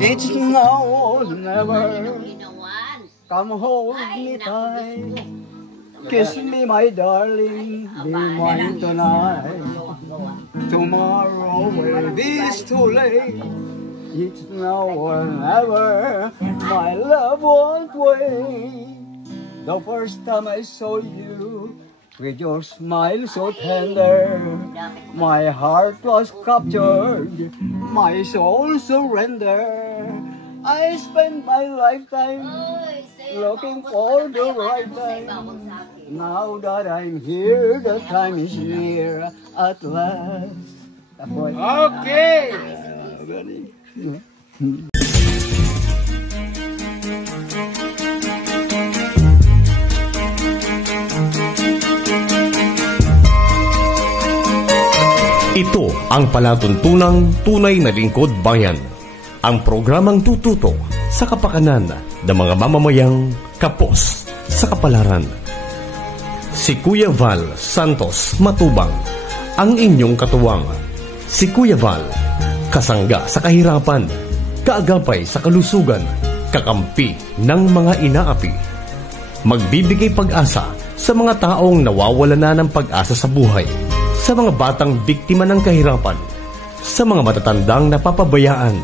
It's now or never. Come hold me tight. Kiss me, my darling. Be mine tonight. Tomorrow will be too late. It's now or never. My love won't wait. The first time I saw you, with your smile so tender, my heart was captured, my soul surrendered. I spent my lifetime looking for the right time. Now that I'm here, the time is near at last. Okay! Ito ang palatuntunang tunay na lingkod bayan. Ang programang tututo sa kapakanan ng mga mamamayang kapos sa kapalaran. Si Kuya Val Santos Matubang, ang inyong katuwang. Si Kuya Val, kasangga sa kahirapan, kaagapay sa kalusugan, kakampi ng mga inaapi. Magbibigay pag-asa sa mga taong nawawala na ng pag-asa sa buhay, sa mga batang biktima ng kahirapan, sa mga matatandang napapabayaan.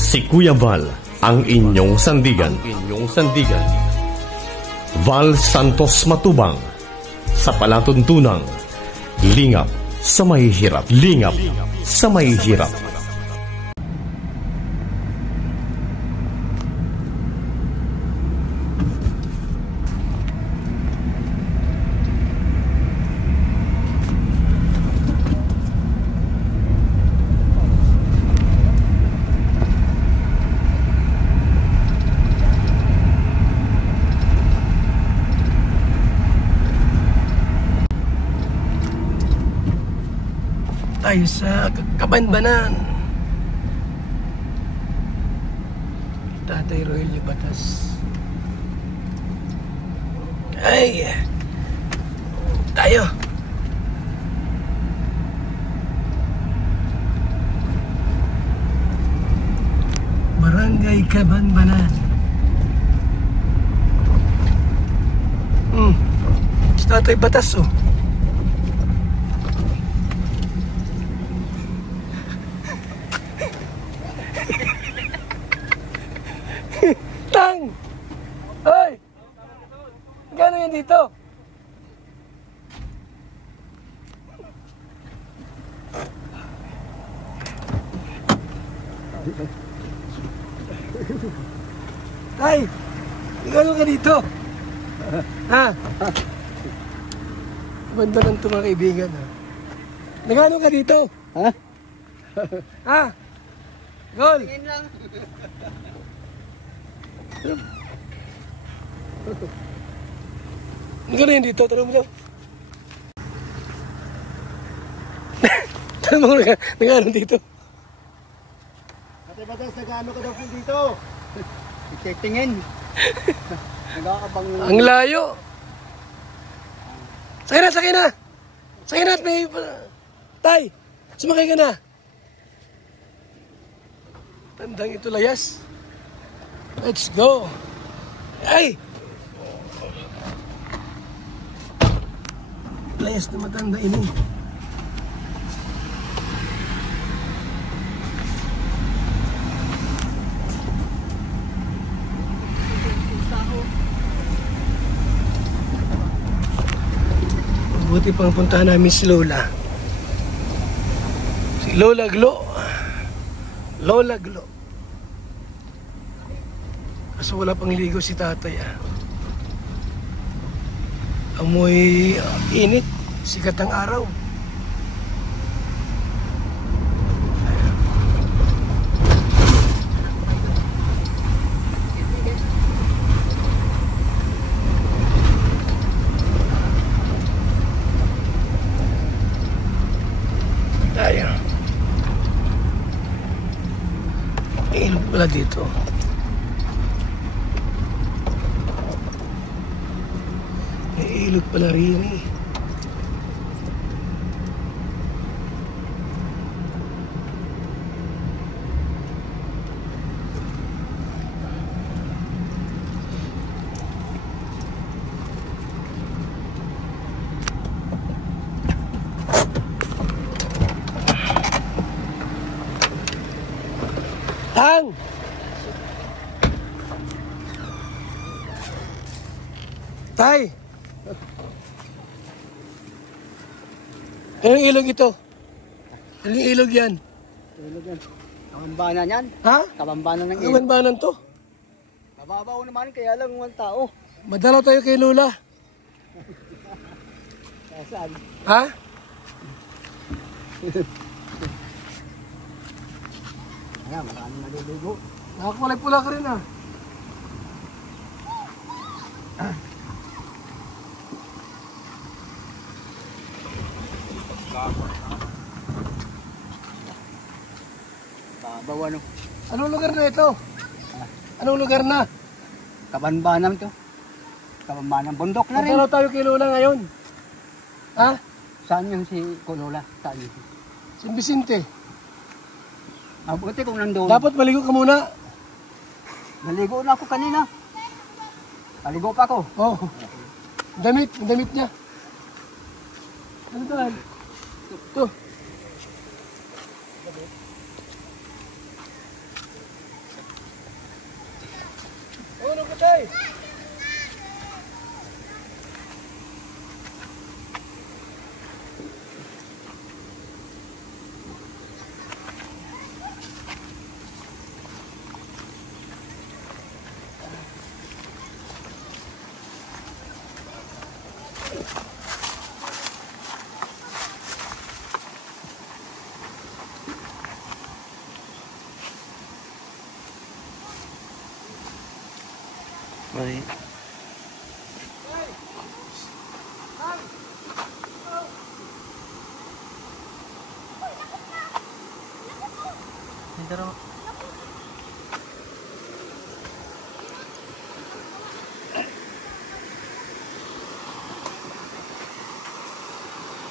Si Kuya Val, ang inyong sandigan. Val Santos Matubang, sa palatuntunang lingap sa mahihirap. Lingap sa mahihirap. Tayo sa Kabanbanan. Tatay Roelio Batas. Ay, tayo. Barangay Kabanbanan. Si Tatay Batas, oh. Tang! Hoy! Gano'n yan dito? Tay! Gano'n ka dito? Ha? Banda lang ito mga kaibigan, ha? Nagano ka dito? Ha? Ha? Gol! Tingin lang. Nagano yan dito? Tanong mo dyan. Tanong mo nagano dito? Tatay Batas, nagano ka daw po dito? Tingin. Nagkakabang... Ang layo! Sakay na! Sakay na! Sakay na at may... Tay! Sumakay ka na! Tandang ito layas. Let's go! Ay! Layas na matanda ini. Buti pang puntahan namin si Lola. Si Lola Glo. Lola Glo. Kaso wala pang ligo si tatay, ah. Amoy init. Sikat ng araw. Tayo. Ilog pala dito. May ilog pala rin eh. Tang! Tay! Anong ilog ito? Anong ilog yan? Tulog yan. Kabambanan yan. Ha? Kabambanan ng Ang banbanan to? Mababaw naman kaya lang walang tao. Madalaw tayo kay Lola. Saan? Ha? Ayan, maraming naliligo. Nakakulay pula ka rin ah. Babaw ano. Anong lugar na ito? Anong lugar na? Kabambanan to. Kabambanan. Bundok na rin. Madalaw tayo kay Lola ngayon. Ha? Saan yung si Kulola? Saan yung si... San Vicente. Mabuti kung nandoon. Dapat maligo ka muna. Naligo na ako kanina. Naligo pa ako. Oh. Damit niya. Ano tayo? Ito. Ano ka tayo? Right.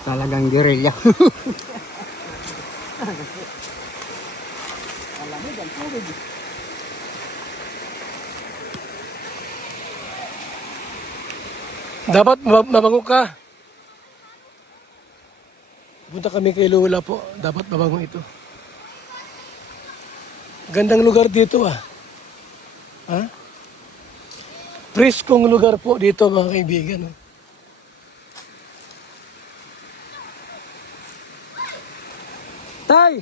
Talagang gerilya. Alamig ang tubig. Dapat mabango ka. Punta kami kay Lola po. Dapat mabango ito. Gandang lugar dito ah. Ha? Preskong lugar po dito mga kaibigan. Oh. Tay!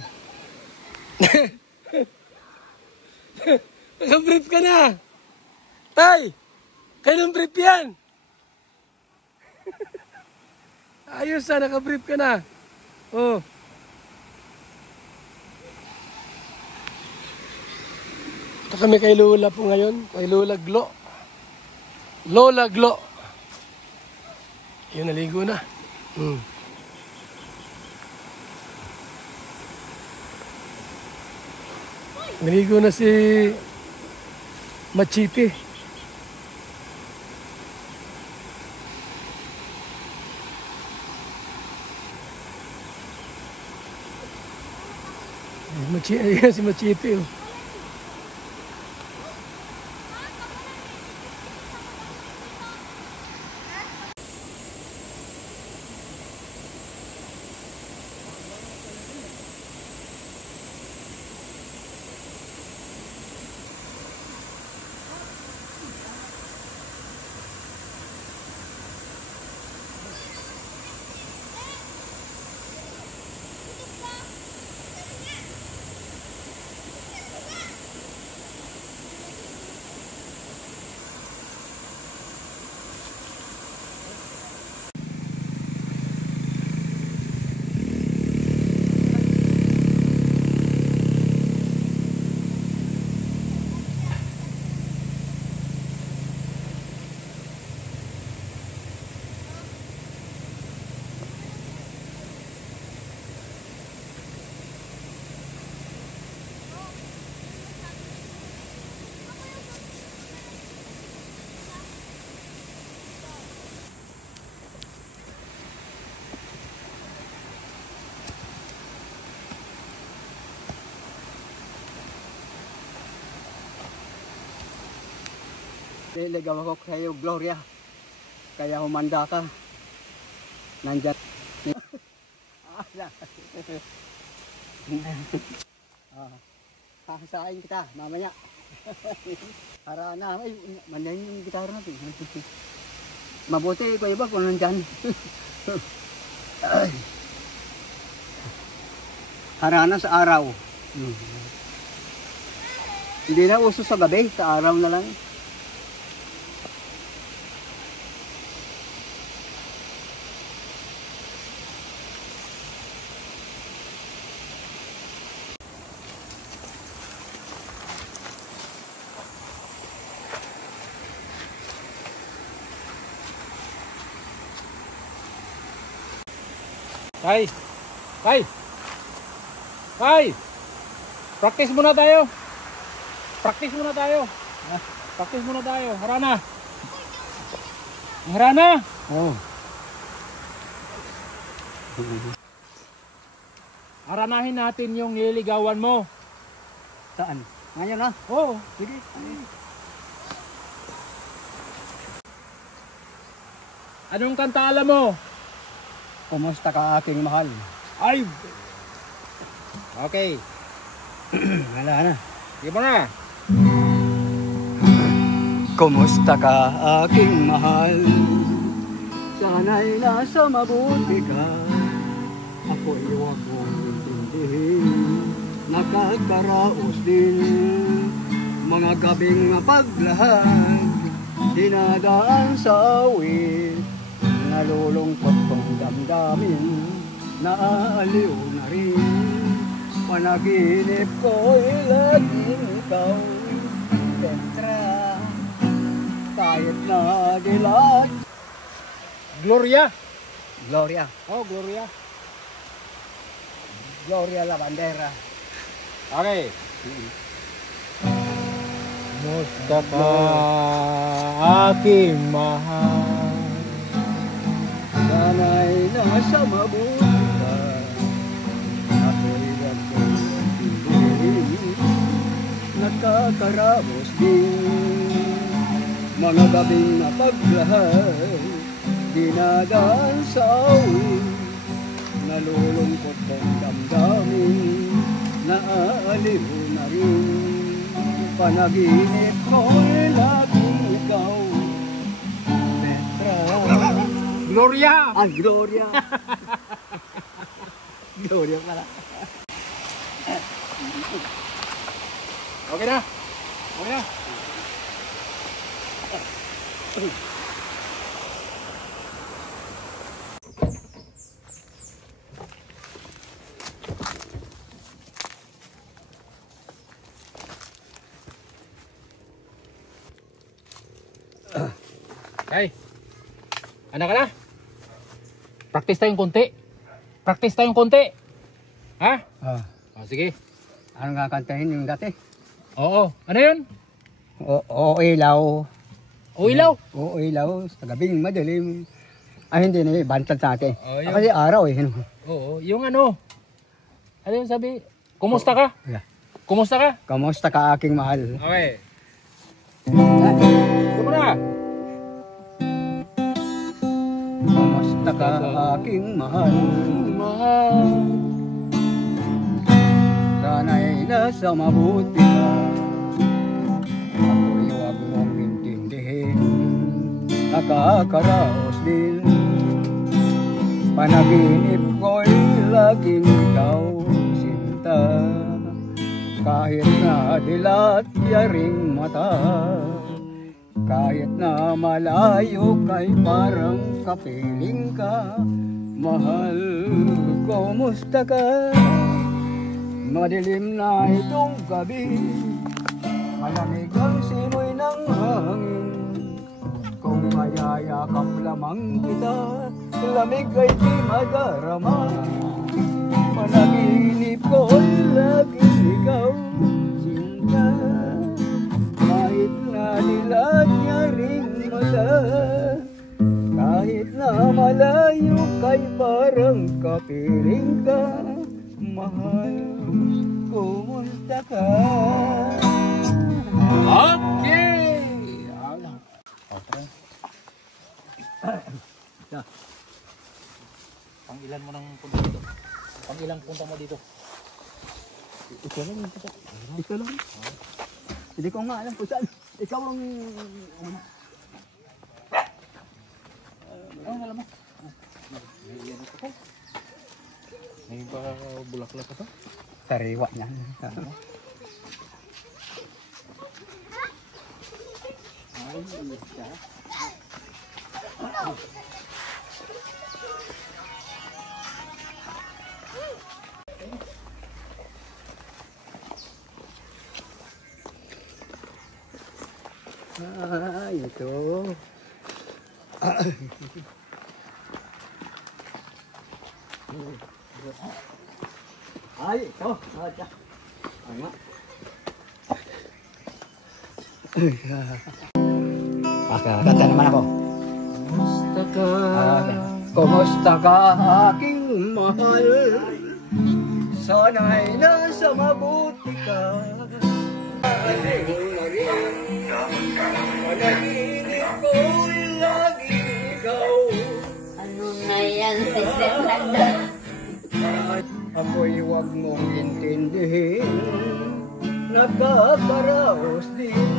Naka-brief ka na! Tay! Kailan brief yan? Ayos na, naka-brief ka na. Oh. Ito kami kay Lola po ngayon. Kay Lola Glo. Lola Glo. Yun, naligo na. Naligo na si Machiti. Ayan si Machiti. Oh. Niligaw ako kayo, Gloria. Kaya humanda ka. Nandyan. Hahasain kita mamaya. Harana, ay, manyan yung gitara natin. Mabuti ko iba kung nandyan. Harana sa araw. Hindi na uso sa gabi, sa araw na lang. Tay! Practice muna tayo. Practice muna tayo. Practice muna tayo. Harana. Harana. Oh. Haranahin natin yung nililigawan mo. Saan? Ngayon na? Oo. Sige. Anong kanta alam mo? Kumusta ka aking mahal? Ay! Okay. Wala na. Di mo na. Kumusta ka aking mahal? Sana'y nasa mabuti ka. Ako'y huwag mong intindihin. Nakakaraos din mga gabing mapaglahan. Dinadaan sa awit. Nalulungkot kong damdamin. Naaaliw na rin. Panaginip ko'y laging ikaw, Petra. Kahit na dilat. Gloria. Gloria. Oh, Gloria. Gloria la bandera. Okay. Kumusta ka aking mahal? Sana'y nasa mabuti ka. Ako'y huwag mong intindihin. Nakakaraos din mga gabing mapaglahay. Dinadaan sa awit. Nalulungkot kong damdamin. Naaaliw na rin. Panaginip ko'y laging ikaw, Petra. Gloria. Ah, Gloria. Gloria pala. Okay na. Okay na. Hey, anak ka na? Practice tayong konti. Practice tayong konti. Ha? Sige. Ano nga kantahin yung dati? Oo. Ano yun? O ilaw. O ilaw? O ilaw. Sa gabing madilim. Ay hindi na bantad sa atin. Yun. Kasi araw eh. Oo. Yung ano? Ano yung sabi? Kumusta ka? Yeah. Kumusta ka? Kamusta ka aking mahal? Okay. Ito mo na. Kamusta ka aking mahal? Sana'y nasa mabuti ka. Ako'y huwag mong intindihin. Nakakaraos din. Panaginip ko'y laging ikaw, sinta. Kahit na dilat yaring mata. Kahit na malayo kay parang kapiling ka. Mahal, kumusta ka? Madilim na itong gabi. Malamig ang simoy ng hangin. Kung mayayakap lamang kita, lamig ay di madarama. Panaginip ko'y laging ikaw, sinta. Kahit na dilat niya ring mata. Kahit na malayo kay parang kapiling ka. Mahal, kumusta ka? Okay! Pang ilan mo nang punta dito? Pang ilang punta mo dito? Ikaw lang. Hindi ko nga alam kung saan. Ikaw ang... Ano alam mo? Ngayon pa bulaklak ka to? Sariwa niya. Ito. Ay, ito. Ano? Kanta naman ako. Kumusta ka? Kumusta ka aking mahal? Sana'y nasa mabuti ka. Panaginip ko'y laging ikaw. Ano na yan si Fernanda? Ako'y huwag mong intindihin, nagkakaraos din.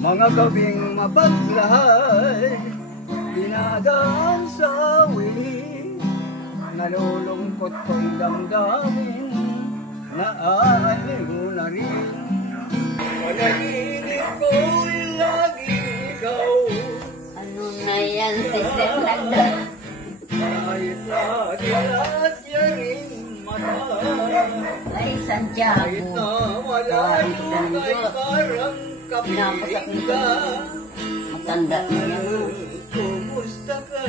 Mga gabing mapaglahay, dinadaan sa awit. Nalulungkot kong damdamin, naaaliw na rin. Panaginip ko'y laging ikaw. Ano na yan si Fernanda? Kahit lahat yaring mata, Ay, kahit Santiago. na malayo kay parang kapiling ka. Matanda na yan. Kumusta ka?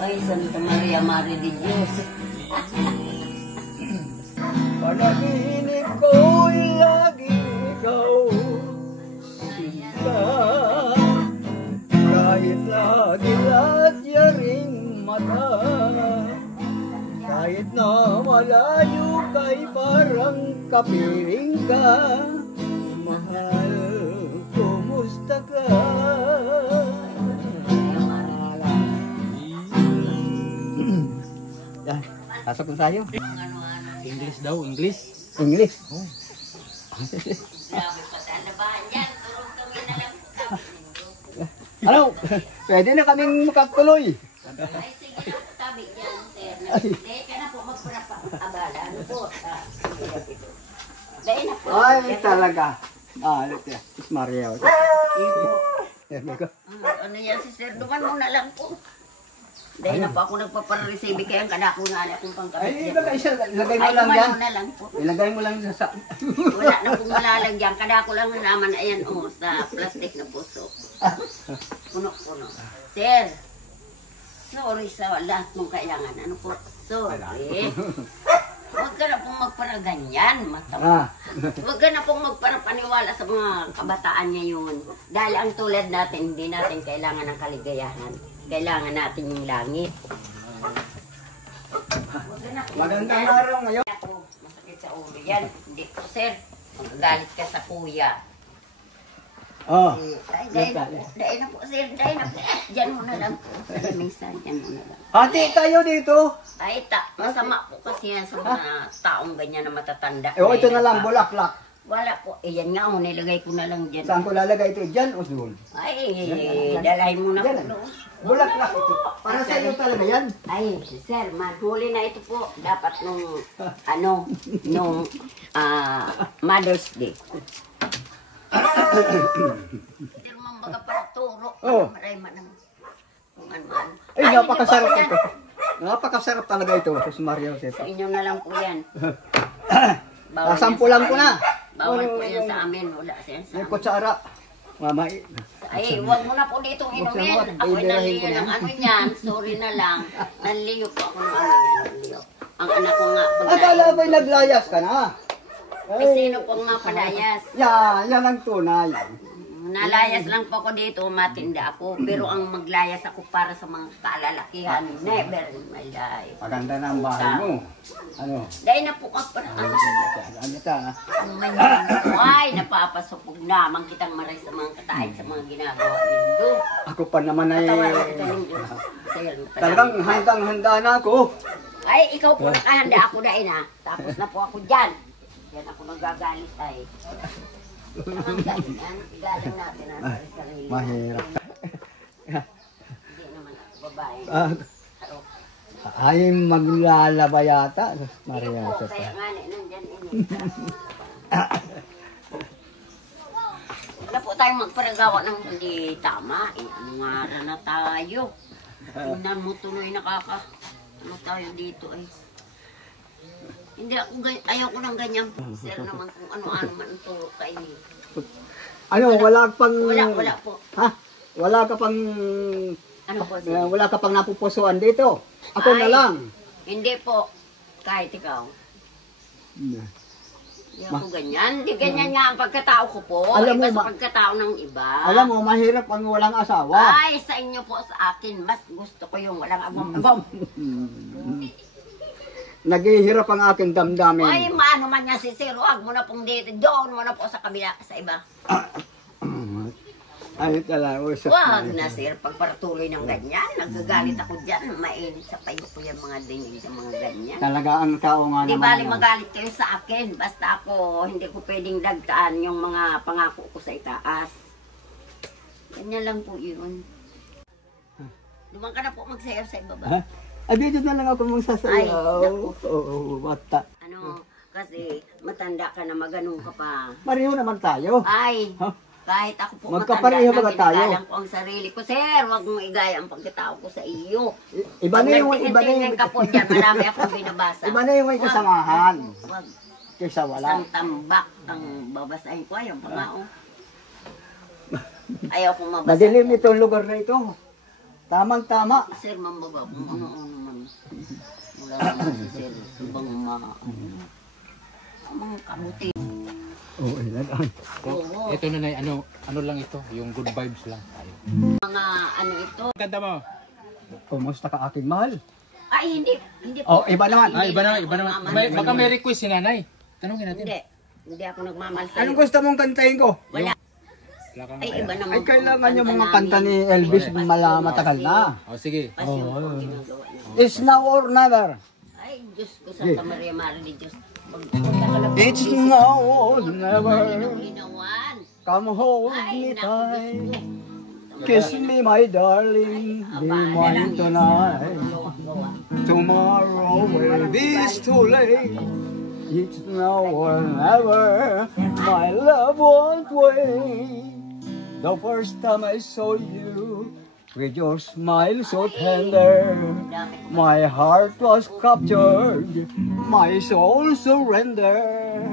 Ay, Santa Maria Mare de Dios. Panaginip ko'y laging ikaw. Sita, kahit lahat yaring mata, kahit na malayo kay parang kapiling ka. Mahal, kumusta ka? Yan, pasok na tayo. English daw, English. English. Sabi pa talabahan yan. Turong kami na lang. Ano? Pwede na kaming makatuloy. Ay, sige na po tabi yan, sir. Hindi ka na po magpapabala. Ano po? Dahil na po. Ay, talaga. Look ya. Is Maria. There we go. Ano yan si sir? Duman mo na lang po. Dahil na po ako nagpapareceive kaya ang kadako na akong pangkabit. Ay, ilagay mo Ay, lang duman yan. mo na lang po. Ilagay mo lang sa... Wala na pong malalagyan. Kadako lang na naman. Ayan o, sa plastic na puso. Puno-puno. Sir, sorry sa lahat mong kailangan. Ano po? Sorry. Huwag ka na pong magparaganyan. Huwag ka na pong magparapaniwala sa mga kabataan ngayon. Dahil ang tulad natin, hindi natin kailangan ng kaligayahan. Kailangan natin yung langit. Magandang araw ngayon. Ako, masakit sa ulo yan. Hindi po, sir. Magagalit ka sa kuya. Oh. Dahil na po, sir. Dahil na po. Diyan mo na lang po. Sa lamesa, diyan mo na lang. Hati tayo dito. Ay, masama po kasi yan sa mga taong ganyan na matatanda. Ito na lang, bulaklak. Wala po. Eh, yan nga, nilagay ko na lang dyan. Saan ko lalagay ito? Diyan o doon? Ay, dalahin mo na po Yan. doon. Bulaklak ito. Para sa iyo talaga yan. Ay, sir, mahuli na ito po. Dapat nung Mother's Day. Hindi naman baga para turo. Oo. Marayma naman. Kung ano-ano. Ay, Ay, napakasarap hindi po ito. Napakasarap talaga ito. Sus Maria Sa Joseph. inyo na lang po yan. Sampulan ko na. Bawal po yan sa amin. Wala siya sa May amin. kutsara. Mama, Ay, huwag mo na po ditong inumin. Ako'y nanliyo ng ano niyan. Sorry na lang. Nanliyo po ako ng ano niyan. Nanliyo. Ang anak ko nga. akala ko'y naglayas ka na. Eh, sino po nga palayas? Yan ang tunay. Nalayas lang po ako dito, matinda ako. Pero ang maglayas ako para sa mga kalalakihan, never in my life. Maganda na ang bahay mo. Ano? Dahil na po ka para Ano ta? ay, napapasupog naman kitang maray sa mga katahid sa mga ginagawa nindo. Ako pa naman ay... Tawaran kita ng Diyos. Sir, Talagang handang-handa na ako. Ay, ikaw po nakahanda ako na ina. Tapos na po ako dyan. Yan ako nagagalit ay. Ang ganyan, igalang natin ang sarili. Mahirap. Hindi naman ako babae. Ay, maglalaba yata. Maria Ikaw po, Joseph. kaya nga nandyan ini. Wala po tayong magparagawa ng hindi tama. Eh, ano nga na tayo? Tingnan mo tuloy ano tayo dito eh. Hindi ako ayoko ng ganyan. Sir naman kung ano-ano man ang turo kay ni. Ano, wala pang... Wala po. Ha? Wala ka pang... Ano po sir? wala ka pang napupusuan dito. Ako na Ay, lang. Hindi po. Kahit ikaw. Hindi ako ganyan. Hindi ganyan nga ang pagkatao ko po. Alam Iba mo, sa pagkatao ng iba. Alam mo, mahirap ang walang asawa. Ay, sa inyo po, sa akin, mas gusto ko yung walang agom-agom. Naghihirap ang aking damdamin. Ay, maano man niya si Sir, huwag mo na pong dito. Doon mo na po sa kabila, sa iba. Ay, talaga. Huwag na, Sir. Pagparatuloy ng ganyan, nagagalit ako dyan. Mainit sa payo po yung mga dinig ng mga ganyan. Talaga ang tao nga Di naman bali yan. magalit kayo sa akin. Basta ako, hindi ko pwedeng dagtaan yung mga pangako ko sa itaas. Ganyan lang po yun. Lumang ka na po magsayaw sa ibaba. Ha? Dito na lang ako magsasayaw. Ay, naku. Oo, bata. Ano, kasi matanda ka na maganong ka pa. Pareho naman tayo. Ay, Ha? kahit ako po Magkapareho matanda ba na, tayo? ginagalang ko ang sarili ko. Sir, huwag mong igaya ang pagkatao ko sa iyo. Iba na yung... Tingin ka po dyan, marami akong binabasa. Iba na yung may kasamahan. Wag, Kaysa wala. isang tambak ang babasahin ko. Ayaw pa nga, oh. Ayaw kong mabasa. Madilim itong lugar na ito. Tamang-tama. Sir, mambaga kung ano-ano man. Wala naman si Sir. Ibang mga kabuti. Oo, ilan. Oo. Ito na ano lang ito, yung good vibes lang tayo. Mga ano ito. Ganda mo. Kumusta ka aking mahal? Ay, hindi po. Oh, iba naman. Hindi Iba na, ako iba naman. nagmamahal. Baka may request si nanay. Tanungin natin. Hindi ako nagmamahal sa'yo. Anong gusto mong kantahin ko? Wala. Wala kang Ay, iba naman Ay, po kailangan ang yung mga namin. kanta ni Elvis Pasyon matagal kasi. na. Oh, sige. Pasyon po ang ginagawa niya. It's now or never. Ay, Diyos ko, Santa Maria Maria, Diyos. Pagkakalap It's now or never. Ginawan. Come hold Ay, me naku, tight. Diyos ko. Kiss me, my darling. Be mine tonight. Tomorrow will be too late. It's now or never. My love won't wait. The first time I saw you, with your smile so tender, my heart was captured, my soul surrendered.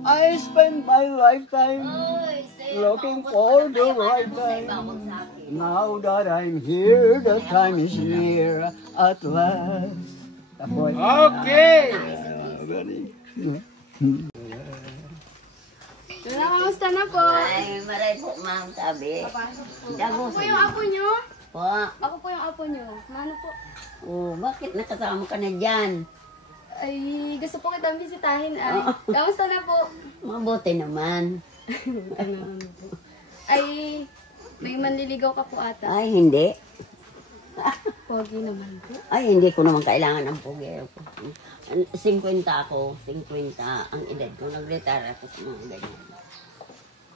I spent my lifetime looking for the right time. Now that I'm here, the time is near at last. Okay! Kamusta na po? Ay, maray po, ma'am, sabi. Dago Ako po yung apo nyo? po. Ako po yung apo nyo. Ano po? Oh, bakit nakasama ka na dyan? Ay, gusto po kitang bisitahin. Ay, kamusta na po? Mabuti naman. Ay, may manliligaw ka po ata. Ay, hindi. Pogi naman po. Ay, hindi ko naman kailangan ng pugi. 50 ako, 50 ang edad ko. Nag-retire ako sa mga ganyan.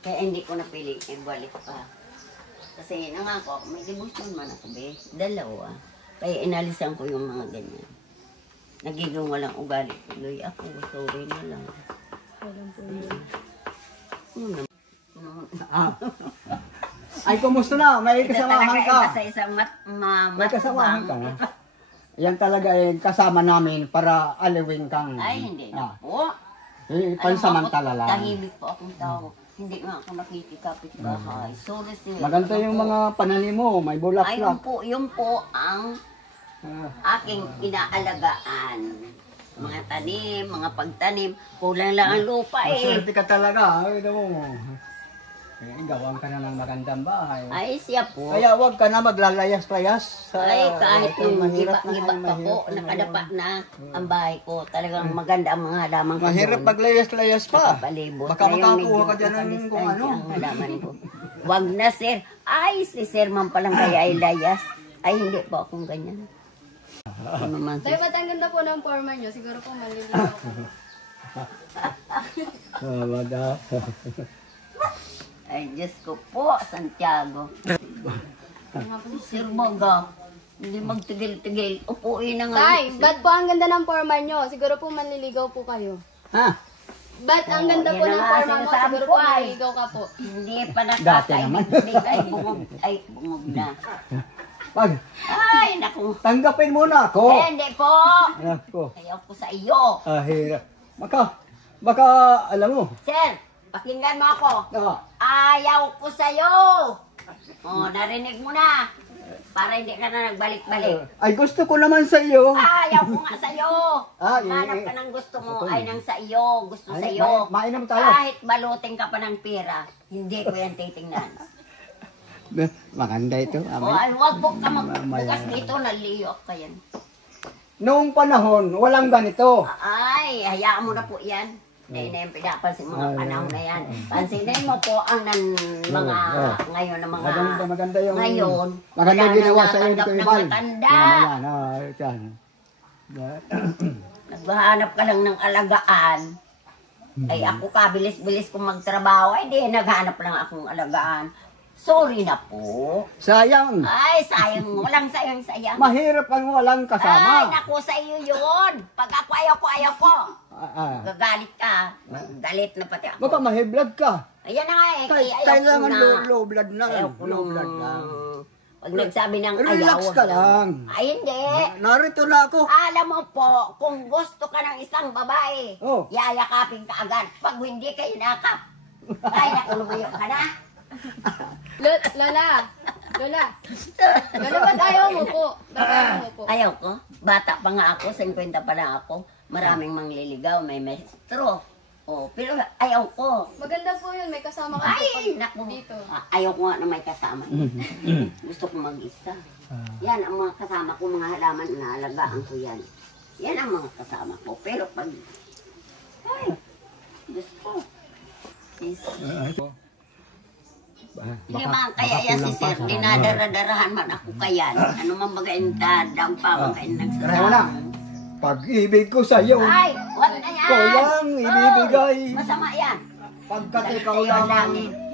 Kaya hindi ko napili, ibalik pa. Kasi nangako ako, may devotion man ako, be. 2. Kaya inalisan ko yung mga ganyan. Nagiging walang ugali. Tuloy ako, sorry na lang. Walang po yun. Ay, kumusta na? May kasamahan ka. Sa isang May kasamahan ka. Yan talaga ay kasama namin para aliwin kang... Ay, hindi na po. Pansamantala lang. Tahimik po akong tao. Hindi nga ako nakikikapit bahay. Sorry sir. Maganda yung mga pananim mo, may Ay, bulaklak. yun po ang aking inaalagaan. Mga tanim, mga pagtanim. Kulang lang ang lupa eh. Maswerte ka talaga. Ay, mo. Gawang ka na ng magandang bahay. Ay, siya po. Kaya wag ka na maglalayas-layas. Ay, kahit yung mahirap giba pa po, nakadapa na ang bahay ko. Talagang maganda ang mga halaman ko Mahirap doon. maglayas-layas pa. Palibot. Baka Ngayon, makakuha medyo ka dyan ng kung ano. ang halaman ko. Wag na, sir. Ay, si sir man palang kaya ay layas. Ay, hindi po akong ganyan. Ano man Tay, ba't ang ganda po ng forma nyo? Siguro po maliligaw ko. Wala. Ay, Diyos ko po, Santiago. Sir Moga, hindi magtigil-tigil. Upuin na nga. Tay, ba't po ang ganda ng forma nyo? Siguro po manliligaw po kayo. Ha? Ba't ang ganda yan po na ng nga, forma mo? sinasabi Siguro ko po ay. manliligaw ka po. Hindi pa Dati naman. nakakaibig. Ay, bungog na. Pag, Ay, naku. tanggapin mo na ako. Hindi po. Ako. Ayaw ko sa iyo. Hirap. Baka, alam mo. Sir, pakinggan mo ako. Ayaw ko sa'yo. Oh, narinig mo na. Para hindi ka na nagbalik-balik. Ay, gusto ko naman sa iyo. Ayaw ko nga sa'yo. Ay, Manap ka ng gusto mo ay nang sa iyo. Gusto Ay, sa'yo. mainam tayo. Kahit balutin ka pa ng pera, hindi ko yan titingnan. Maganda ito. O ay, huwag po ka magbukas Mamaya. dito, naliyok ka yan. Noong panahon, walang ganito. Ay, hayaan mo na po yan. Hindi na yung pinapansin mga panahon na yan. Pansinin mo po ang mga ngayon na mga Maganda yung... ngayon. Maganda wala ginawa nang sa iyo, natanggap Kuya ng Val. matanda. Yan. Naghahanap ka lang ng alagaan. Ay ako kabilis-bilis kong magtrabaho. Ay di, naghanap lang akong alagaan. Sorry na po. Sayang. Ay, sayang. Walang sayang-sayang. Mahirap ang walang Ay, kasama. naku sa iyo yun. Pag ako ayaw ko. Gagalit ka. Galit na pati ako. Baka mahiblag ka. Ayan na nga eh. Ayaw ko Kailangan na. low blood lang. Ayaw ko Low nung... blood lang. Pag nagsabi ng ayaw. Relax ka lang. Ay, hindi. Narito na ako. Alam mo po, kung gusto ka ng isang babae, Oh. yayakapin ka agad. Pag hindi ka inakap, ay naku, lumayo ka na. Lola, ba't ayaw mo po? Ba't ayaw mo po? Ayaw ko. Bata pa nga ako, 50 pa lang ako. Maraming mangliligaw, may maestro. Oh, pero ayaw ko. Maganda po yun, may kasama ka po Ay, pag naku. dito. Ayaw ko nga na may kasama. Gusto ko mag-isa. Yan ang mga kasama ko, mga halaman, inaalagaan ko yan. Yan ang mga kasama ko. Pero pag... Ay, gusto. Hindi man kaya yan si Sir, dinadara-darahan man ako kayan. Ano man magayin dadang pa, magayin Pareho na. nagsasabi. Pag-ibig ko sa iyo. Ay, wag na yan! Ko lang ibibigay. Ay, masama yan. Pagkat ikaw lang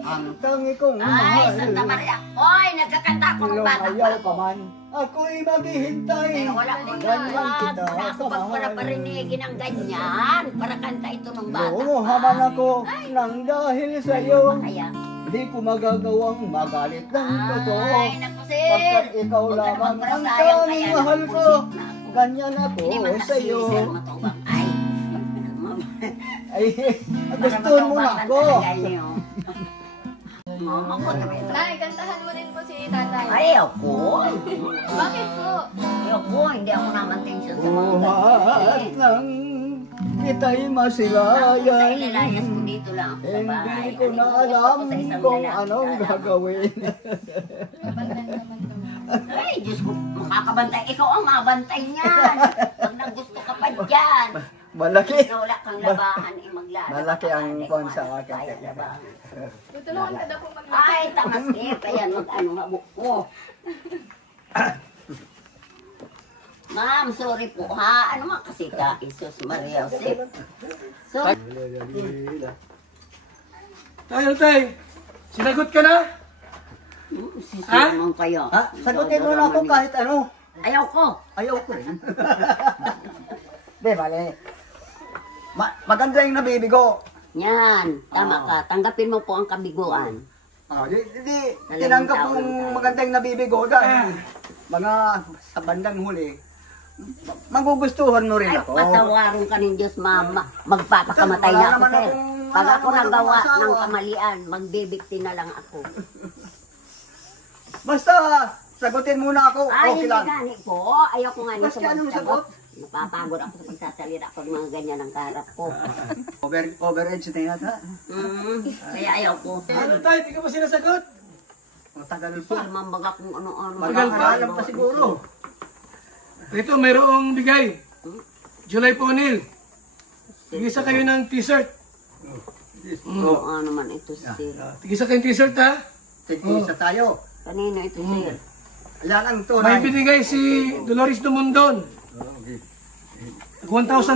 ang tangi kong Ay, mahal. Santa Maria. Oy, nagkakanta ako ng Ilong bata pa ayaw ako. pa man. Ako'y maghihintay. Eh, wala ko Ganyan kita Wala ako pag para kamahal. parinigin ng ganyan. Para kanta ito ng bata. Lumuhaman ako nang dahil sa iyo. Kaya, Hindi ko magagawang magalit ng totoo. ay, naku, Sir. Pagkat ikaw Huwag ka lamang naman ang parasayang tanging kaya mahal ko. napupusit na ako. Ganyan ako Hindi man sa kasi iyo. si Sir matubang. Ay, Ay, gustuhan mo na ako. Nay, kantahan mo din po si tatay. Ayaw ko. Bakit po? Ayaw ko. Hindi ako naman tension sa mga Buhat ganyan. nang kita'y Ako masilayan. ilalayas ko dito lang ako sa bahay. Hindi ko na alam kung anong gagawin. Kabantan naman daw. Ay, Diyos ko, makakabantay. Ikaw ang mabantay niyan. Pag nang gusto ka pa dyan. Malaki. Na wala kang labahan, maglalaba. Malaki ang pon sa akin. Kaya labahan. Tutulungan ka daw po maglakad. Ay, tamas eh. Kaya mag-ano nga buko. Ma'am, sorry po ha. Ano nga kasi ka, Isus Maria Joseph? Sorry. Tayo, tay. Sinagot ka na? Sisiyaman kayo. Ha? Sagutin mo na ako kahit ano. Ayaw ko. Ayaw ko rin. Di, bale. Maganda yung nabibigo. Yan, tama ka. Tanggapin mo po ang kabiguan. Di, tinanggap mong maganda yung nabibigo dahil mga sa bandang huli, magugustuhan mo rin Ay, ako. patawarin ka ng Diyos, mama. Magpapakamatay na Wala ako, naman sir. akong- Pag wala ako naman akong nagawa asawa. ng kamalian, magbibikti na lang ako. Basta, sagutin muna ako. Ay, Okay hindi lang. gani po. Ayaw ko nga nito Basta anong magsagot. Napapagod ako sa pagsasalita pag mga ganyan ang kaharap ko. Overage na yata. Kaya ayaw ko. Ano, tay? Hindi ka pa sinasagot? Matagal Sir, pa. mambaga kung ano-ano. Mag-aalam pa siguro. Ito, mayroong bigay. July Ponil. Tigisa kayo ng t-shirt. Oo, ano naman ito, sir. Tigisa kayong t-shirt, ha? Tigisa tayo. Kanino ito, sir? Yan ang May tunay. binigay si Dolores Dumundon. 1,000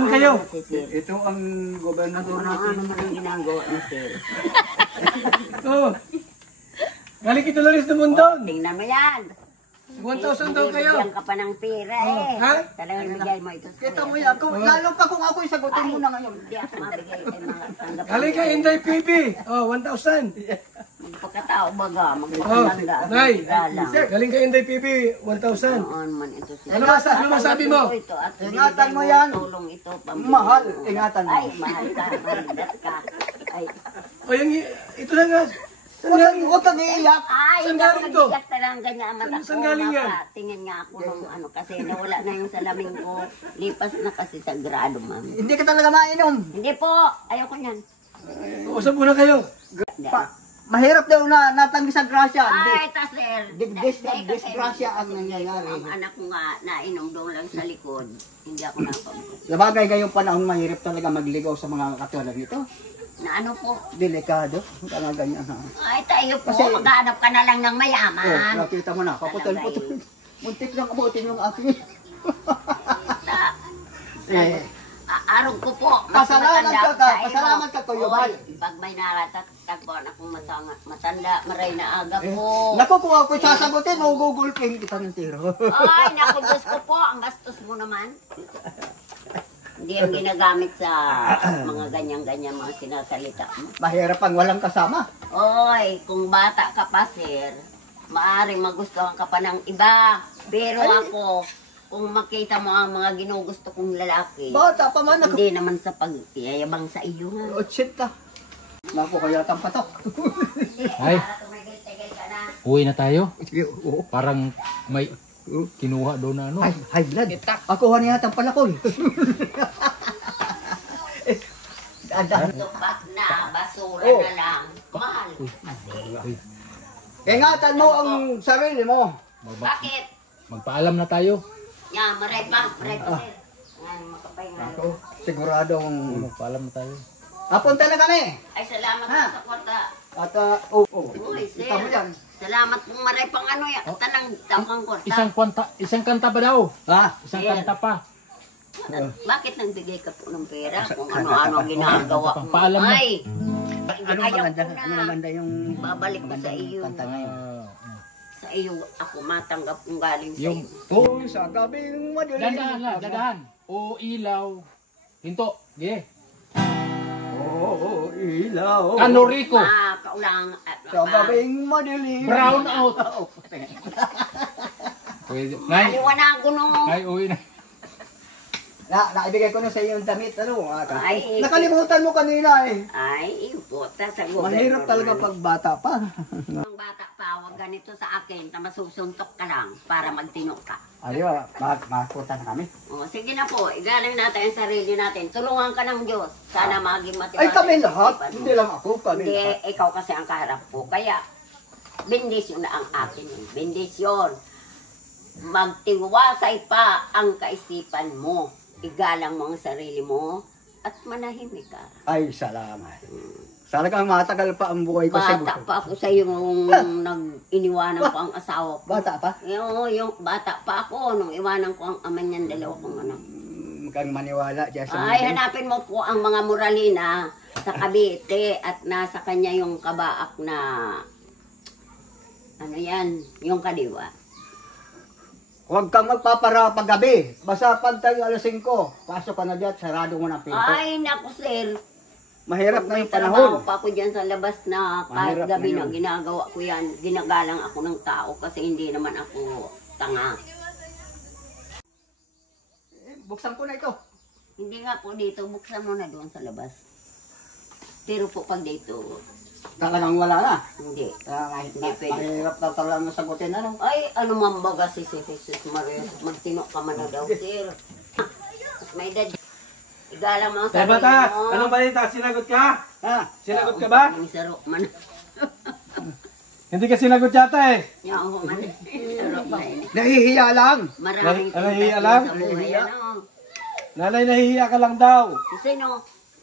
kayo. Ito ang gobernador Ano natin. naman ang ginagawa ni Sir? Oh. Galing kay Dolores Dumundon. Tingnan mo yan. 1,000 daw kayo. Bibigyan ka pa ng pera eh. Ha? Talagang bigay mo ito. Kita mo yan. Lalo pa kung ako'y sagutin mo na ngayon. Hindi ako mabigay kay mga tanggap. Galing kay Inday PB. Oh, 1,000. Pagkatao baga, Oh, magpapalanda. Nay. Galang. Galing kay Inday PB, 1,000. Noon man ito siya. Ano masabi mo? Ito, at Ingatan mo binigyan yan. ng Tulong ito. pambili Mahal, mo. ingatan mo. Ay, mahal ka. Mahigat ka. Ay, O yung, ito na nga. Huwag kang iiyak. ay, Saan hindi ako galing to? nagiyak talagang ganyan ang mata ko. Saan galing yan? Tingin nga ako nung ano, kasi nawala na yung salamin ko. Lipas na kasi sa grado, ma'am. Hindi ka talaga mainom. Hindi po, ayoko niyan. Usap muna kayo. Mahirap daw na natanggi sa grasya. Ay, taser. Disgrasya ang nangyayari. Ang anak ko nga, nainom doon lang sa likod. Hindi ako napagod. Sabagay ngayong panahon mahirap talaga magligaw sa mga katulad nito. Na ano po? Delikado. Kaya ganyan ha. Ay, tayo po, Kasi- maghanap ka na lang ng Oh, mayaman. nakita mo na. Kaputol-putol. Muntik lang abutin yung aking. Araw ko po. mas Pasalamat matanda ka ako ka. sa iyo. Pasalamat ka, Kuya Oy, Bal. pag may naratagpuan akong matanda, maray na aga Eh, po. naku, kung ako'y sasagutin, magugulping kita ng tiro. Ay, naku, Diyos ko po, ang gastos mo naman. Hindi yung ginagamit sa mga ganyan-ganyan mga sinasalita mo. Mahirap ang walang kasama. Oy, kung bata ka pa, sir, maaaring magustuhan ka pa ng iba. Pero ako, kung makita mo ang mga ginugusto kong lalaki, Bata pa man ako. hindi naman sa pagtiyayabang sa iyo nga. 80. Naku, kaya tang patok. Ay. Para tumigil-tigil ka na. Uwi na tayo. Oo. Parang may kinuha doon na ano. Ay, high blood. Ako haniya tang palakol. Tupak na, basura Oh. na lang. Mahal. Kasi, Ingatan mo ang sarili mo. bakit? Magpaalam na tayo. Yan, maray pa, sir. Yan, makapahinga. Ako, siguradong... Magpaalam na tayo. Napunta na kami. Ay, salamat Ha? po sa kwarta. At, Uy, sir. kita mo yan. Salamat pong maray pang ano yan. Tanang takang kwarta. Isang kanta pa daw. Ha? Isang Sir. kanta pa. Bakit nagbigay ka po ng pera kung ano-ano ang ginagawa mo? Paalam na. Ay, Ano ayaw maganda? ko na. Ano maganda yung... Babalik ko sa iyo. Kanta ngayon. Sa iyo ako matanggap kung galing sa Yung iyo. Kung sa gabing madilim. dandahan lang, dandahan. O ilaw. Hinto. Ge. Oo, ilaw. Ano Rico? Kaulang. Sa gabing madilim. Brown out. Nay, Aliwanag ko no. nay, uwi na. Naibigay ko na sa iyo yung damit. Ano? Ay, Nakalimutan mo kanina eh. Ay, puta sa gobyerno. Mahirap talaga pag bata pa. Ang bata pa, huwag ganito sa akin na masusuntok ka lang para magtinok ka. Ayaw, makakutan na kami. O, sige na po, igaling natin ang sarili natin. Tulungan ka ng Diyos. Sana maging matibay. Ay kami ang lahat. isipan mo. Hindi lang ako, kami Hindi, lahat. ikaw kasi ang kaharap ko. Kaya, bendisyon na ang akin. Bendisyon. Magtiwasay pa ang kaisipan mo. Igalang mo ang sarili mo at manahimik ka. Ay, salamat. Talagang matagal pa ang buhay ko Bata siguro. pa ako sa yung nag-iniwanan ko ang asawa ko. Bata pa? Yung bata pa ako nung iwanan ko ang ama niyan, dalawa kong anak. Kang maniwala dyan sa Ay, hanapin mo po ang mga muralina sa Cavite at nasa kanya yung kabaak na ano yan, yung kadiwa. Huwag kang magpapara paggabi. Basta pag tayo alas 5, pasok ka na dyan, sarado mo ng pinto. Ay, naku sir. Mahirap na May yung trabaho panahon. pa ako dyan sa labas na kahit Mahirap gabi na na yun. ginagawa ko yan. Ginagalang ako ng tao kasi hindi naman ako tanga. Buksan ko na ito. Hindi nga po dito, buksan mo na doon sa labas. Pero po pag dito, Talagang wala na. hindi. Hindi mahirap na talagang sagutin. Ano? Ay, ano man baga si Jesus Maria, magtinok ka man na daw, sir. May edad. Igalang mo ang Tay sarili Batas, mo. anong balita? Sinagot ka? Ha? Sinagot ka ba? Yung sarok man. Hindi ka sinagot yata eh. Yung ako man. Sarok na yun. Nahihiya lang. Maraming Nahihiya tentasyon lang? sa buhay. Ano? Nanay, nahihiya ka lang daw. Sino?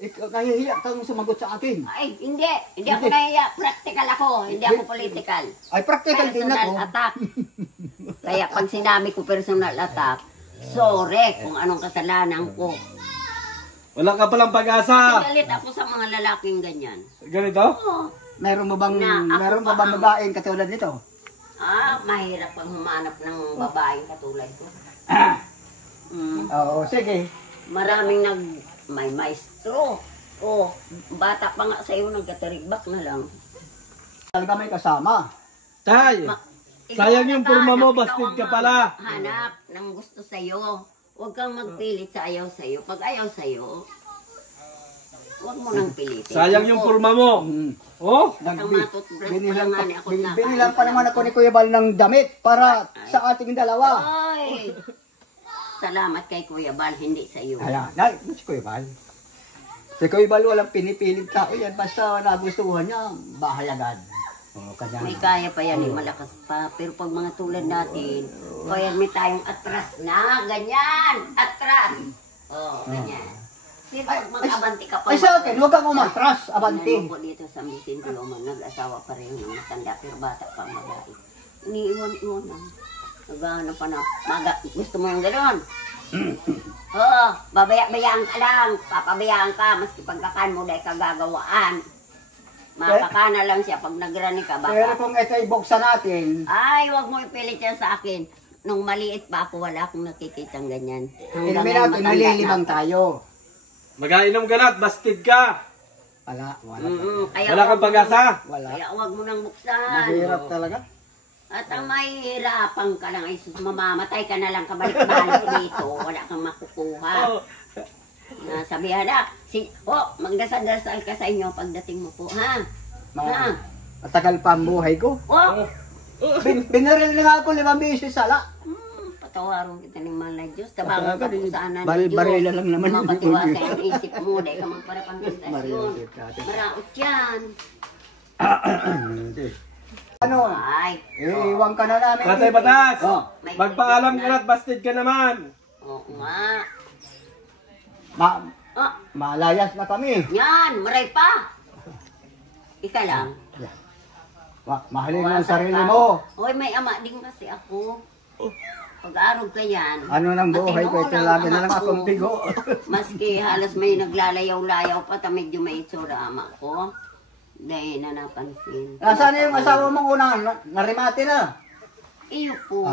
Ikaw, nahihiya kang sumagot sa akin. Ay, hindi. Hindi ako nahiya. Practical ako. Hindi ako political. Ay, practical din Personal ako. attack. Kaya pag sinabi ko personal attack, sorry kung anong kasalanan ko. Wala ka palang pag-asa. Galit ako sa mga lalaking ganyan. Ganito? Oo. Meron mo bang ako babaeng katulad nito? Mahirap pang humanap ng babaeng katulad ko. Oo, sige. Maraming may maestro. Bata pa nga sa'yo, nagkatarigbak na lang. Talaga may kasama. Tay, sayang yung purma mo, bastid ka pala. Hanap ng gusto sa'yo. Huwag kang magpilit sa ayaw sa'yo. Pag ayaw sa'yo, huwag mo nang pilitin. Sayang yung purma mo. Oh? Binilang pa naman ako ni Kuya Bal ng damit para sa ating dalawa. Ay! Salamat kay Kuya Bal, hindi sa'yo. Ayan, si Kuya Bal. Si Kuya Bal walang pinipilit tao yan. Basta nagustuhan niya, bahay agad. May kaya pa yan, malakas pa. Pero pag mga tulad natin, kaya may tayong atras na, ganyan, atras. Ganyan. Pero pag mag-abanti ka pa. Ay sa akin, huwag kang umatras, abanti. Ano po dito sa Vicente Oman, nag-asawa pa rin ng matanda, pero bata pa ang babae. Iniiwan-iwan lang. Naghahanap pa na, gusto mo yung gano'n? Oo, babaya-bayaan ka lang, papabayaan ka, maski pagkakan mo dahil kagagawaan. Mapakana lang siya pag nagrani ka, baka. Pero kung ito ay buksan natin. Ay, wag mo ipilit yan sa akin. Nung maliit pa ako, wala akong nakikitang ganyan. Inumin natin, malilibang tayo. Mag-ainom ka na at bastid ka. Wala. Wala kang pag-asa. Wala. Kaya wag mo nang buksan. Mahirap talaga. At ang mahihirapan ka lang ay mamamatay ka na lang kabalik-balik dito. Wala kang makukuha. Sabihan na, magdasal-dasal ka sa inyo pagdating mo po, ha? Matagal pa ang buhay ko. Binaril na nga ako 5 beses sala. Patawarin kita ng malay Diyos. Tabangan ka po sa anan ng Diyos. Baril lang naman. Mapatiwasa yung isip mo. Dahil ka magparapantasyon. Maraot yan. Ano? Iwan ka na namin. Patay batas. Magpaalam ka na at bastid ka naman. Oo nga. Malayas na kami. Yan, maray pa. Ika lang. Mahalin mo ang sarili mo. Hoy, may ama din kasi ako. Pag-arog ka yan. Ano nang buhay ko? Ito lagi na lang akong bigo. Maski halos may naglalayaw-layaw pa, medyo may itsura ama ko. Dahil na napansin. Nasaan na yung asawa mong unang? Narimati na. Iyo po.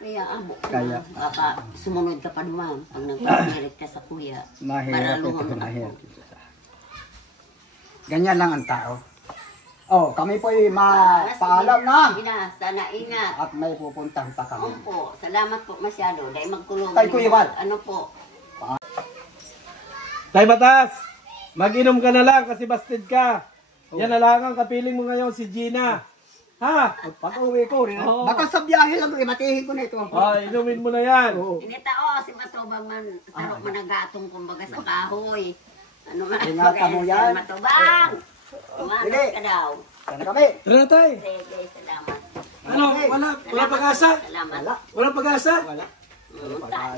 Kaya abo ko na. Baka sumunod ka pa naman pag nagpapirit ka sa kuya. Mahirap ito. Mahirap. Ganyan lang ang tao. Kami po ay paalam na. Sana ingat. At may pupuntahan pa kami. Opo, salamat po masyado. Dahil magkulong. Kay Kuya Bal. Ano po? Tay batas, mag-inom ka na lang kasi bastid ka. Yan na lang ang kapiling mo ngayon, si Gina. Ha? Pag-uwi ko rin. Baka sa biyahe lang, matihin ko na ito. Inumin mo na yan. Inita si Matubang man, sarok managatong kumbaga sa kahoy. Ano man, ingatan mo yan. Matubang! Umagas ka daw. Sana kami. Tara tay. Sige, salamat. Ano? Wala pag-asa? Salamat. Wala pag-asa? Wala.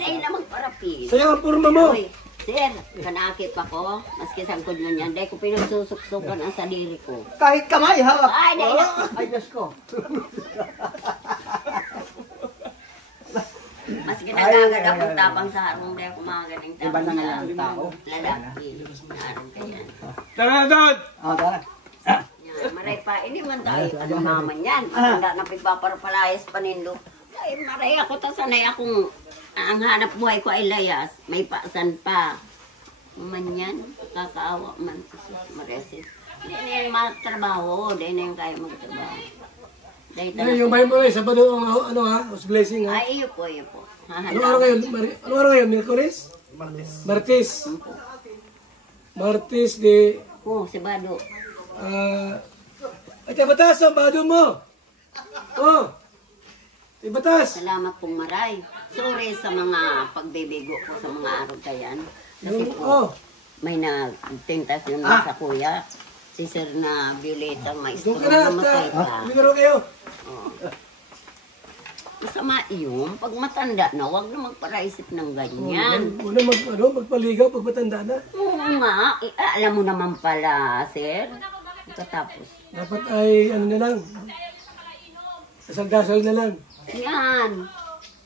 Dahil na magparapil. Sa'yo ang purma mo. Uy, sir, kanakit ako. Maski sangkod mo niyan. Dahil ko pinagsusuksukan ang sadiri ko. Kahit kamay, hawak. Ay, dahil na. Ay, Diyos ko. Mas ginagagad akong tapang sa harong dahil kumagaling tapang Iba na nga sa ang tao. lalaki. Naroon ka yan. Tara doon. Tara. Yan, maray pa. Hindi man tayo. Ano naman yan? Handa na pagpapapalayas panindo. Ay, maray ako. Sanay akong ang hanap buhay ko ay layas. May paasan pa. Man yan. Kakaawa man. Maresis. Hindi na yung magtrabaho. Hindi na yung kaya magtrabaho. Yung bahay mo Sabado ang was blessing ha? Ay, iyo po, iyo po. Anong araw ngayon? Anong araw ngayon? Miyerkules? Martes. Martes de... Sabado. Ay, batas ang bado mo. Batas. Salamat pong maray. Sorry sa mga pagbibigo ko sa mga araw kayan. Kasi po, may nagtentasyon na sa kuya. Si Sir na Violeta, may Doon stroke ka na. na matay pa. Minaro kayo. Masama yun. Pag matanda na, huwag na magparaisip ng ganyan. Una magpaligaw pag matanda na. Oo nga. Alam mo naman pala, Sir. Katapos. Dapat ay ano na lang. Dasal-dasal na lang. Yan.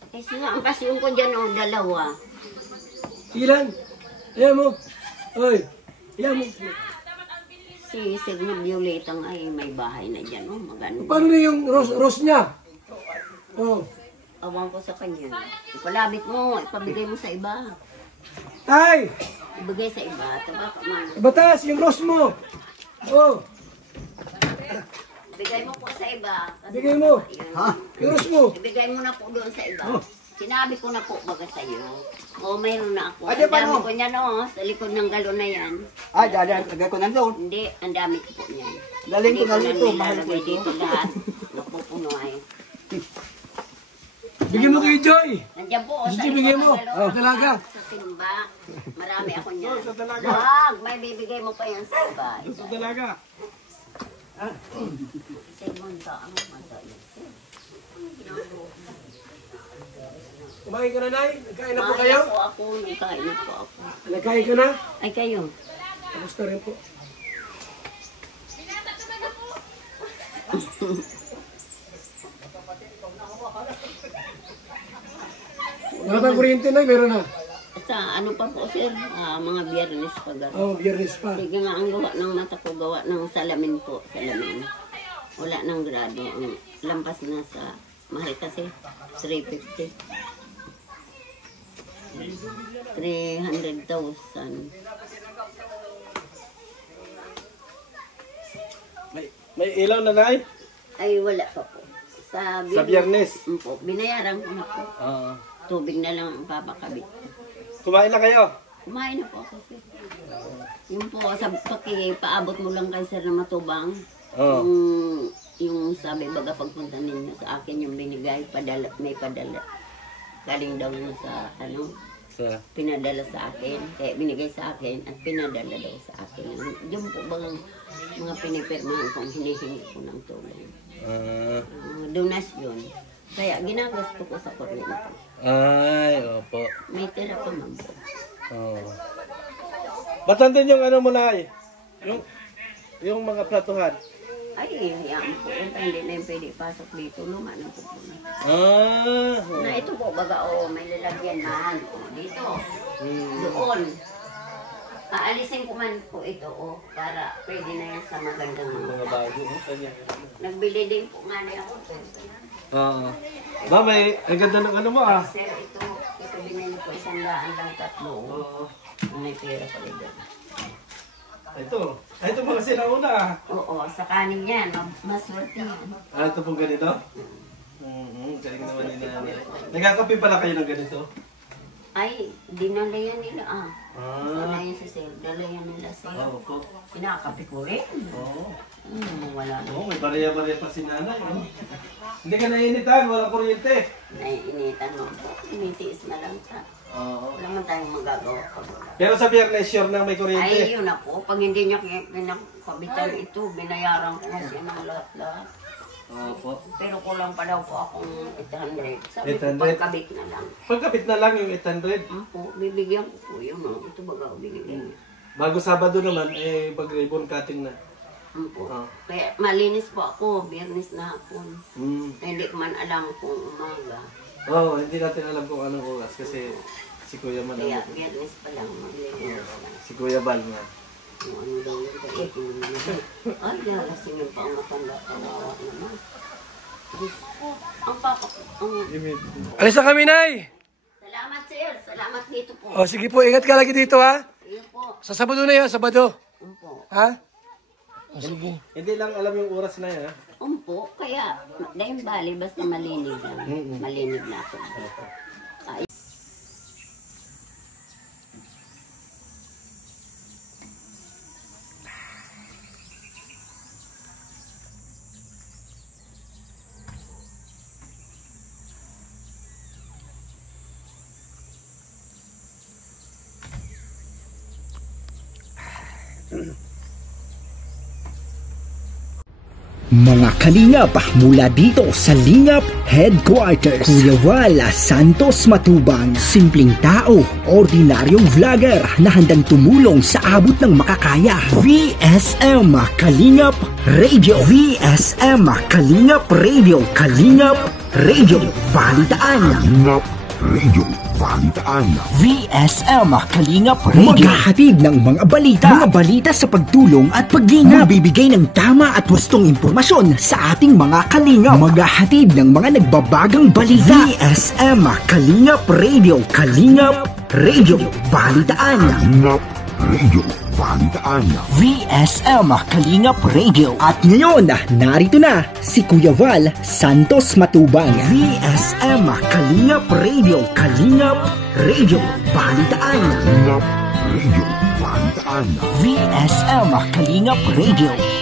Kasi nga, ang pasyon ko dyan, oh, 2. Ilan? Ayan mo. Oy. Ayan mo. Si Signo Violeta nga, may bahay na dyan, oh, maganda. Paano na yung rose niya? Oh. Awang ko sa kanya. Ipalabit mo, ipabigay mo sa iba. Tay! Ibigay sa iba, taba ka man. Batas, yung rose mo. Oh. Ibigay mo po sa iba. Kasi Bigay mo. Ha? Yung rose mo. Ibigay mo na po doon sa iba. Sinabi ko na po baga sa'yo. O, mayroon na ako. Ade, Ang dami paano? ko niyan, oh, sa likod ng galon na yan. Ay, lagay ko nandun. Hindi, ang dami ko po niyan. Daling ko na Hindi dito, na mahal ko nilalagay ito. dito lahat. Napupuno ay. Bigyan mo kay Joy. Nandiyan po, sa Sige, likod bigay ng mo. galon. Oh, talaga. Sa timba. Marami ako niyan. Wag, may bibigay mo pa yan sa iba. Gusto talaga. Simon ka, ano madali. Kumain ka na, Nay? Nagkain na po Kumain kayo? na po ako, nagkain na po ako. Nagkain ka na? Ay, kayo. Kamusta rin po? Wala bang kuryente, Nay? Meron na. Sa ano pa po, sir? Mga biyernes pa gano'n. Oh, biyernes pa. Sige nga, ang gawa ng mata ko, gawa ng salamin po. Salamin. Wala ng grado. Ang lampas na sa, mahal kasi, 350. 300,000. May ilaw na, Nay? Ay, wala pa po. Sa Biyernes? Po, binayaran ko na po. Oo. Tubig na lang ang papakabit. Kumain na kayo? Kumain na po ako, sir. Yung po, sa pakipaabot mo lang kay sir na matubang. Oo. Yung sabi, baga pagpunta ninyo sa akin, yung binigay, padala, may padala. Galing daw yun sa, ano, pinadala sa akin. Kaya binigay sa akin at pinadala daw sa akin. Yung po bagang mga pinipirmahan kong hinihingi ko ng tulong. Donasyon. Kaya ginagasto ko sa kuryente. Ay, opo. May tira pa man po. Oo. Ba't nandun yung ano mo, Nay? Yung mga platuhan? Ay, yan po. Yan hindi na yung pwede pasok dito. Luma na po po. Na ito po, baga, may lalagyan man. Dito. Doon. Aalisin ko man po ito, para pwede na yan sa magandang mga bago, Nagbili din po nga niya ako. Oo. Ba, ang ganda ng ano mo, Sir, ito binili ko 100 lang 3. May pera pa rin doon. Ito mga sinauna. Oo, sa kanin yan. Maswerte yan. Ito pong ganito? Galing naman ni Nanay. Nagkakape pala kayo ng ganito? Ay, dinala yan nila Dala yan si Sir. Dala yan nila Sir. Opo. Pinakape ko rin. Oo. Wala na. May bariya-bariya pa si Nanay. Hindi ka nainitan, walang kuryente. Naiinitan mo po. Initiis na lang ka. Oo. Wala man tayong magagawa pa. Pero sa Biyernes, sure na may kuryente. Ay, yun na po. Pag hindi niya pinakabitan ito, binayaran ko na siya ng lahat-lahat. Opo. Pero kulang pa daw po akong 800. Sabi ko, 800? pagkabit na lang. Pagkapit na lang yung 800. Po, bibigyan ko po yun. Ito baga binigyan niya. Bago Sabado naman, pag-ribbon cutting na. Po. Kaya malinis po ako, biyernes na hapon. Hindi ko man alam kung umaga. Oo, hindi natin alam kung anong oras kasi si Kuya man. Kaya biyernes pa lang, maglinis lang. Si Kuya Bal nga. Kung ano daw yung pag-itin naman. Ay, nalasingin pa ang matanda. Kawawa naman. Diyos ko, ang papa ko. Alis na kami, Nay! Salamat, sir. Salamat dito po. O, sige po, ingat ka lagi dito, ha? Iyo po. Sa Sabado na yan, Sabado. Umpo. Ha? Sige. Hindi lang alam yung oras na yan, ha? Umpo, kaya dahil bali, basta malinig lang. Malinig na ako. Ay. Mga kalingap mula dito sa Lingap Headquarters, Kuya Wala Santos Matubang, simpleng tao, ordinaryong vlogger na handang tumulong sa abot ng makakaya. VSM Kalingap Radio, VSM Kalingap Radio, Kalingap Radio Balitaan. Kalingap Radio Balitaan. VSM Kalingap Radio. Maghahatid ng mga balita sa pagtulong at paglingap. Magbibigay ng tama at wastong impormasyon sa ating mga kalingap. Maghahatid ng mga nagbabagang balita. VSM Kalingap Radio. Kalingap Radio Balitaan. Kalingap Radio Balitaan. VSM Kalingap Radio. At ngayon, narito na si Kuya Val Santos Matubang. VSM Kalingap Radio. Kalingap Radio Balitaan. Kalingap Radio Balitaan. VSM Kalingap Radio.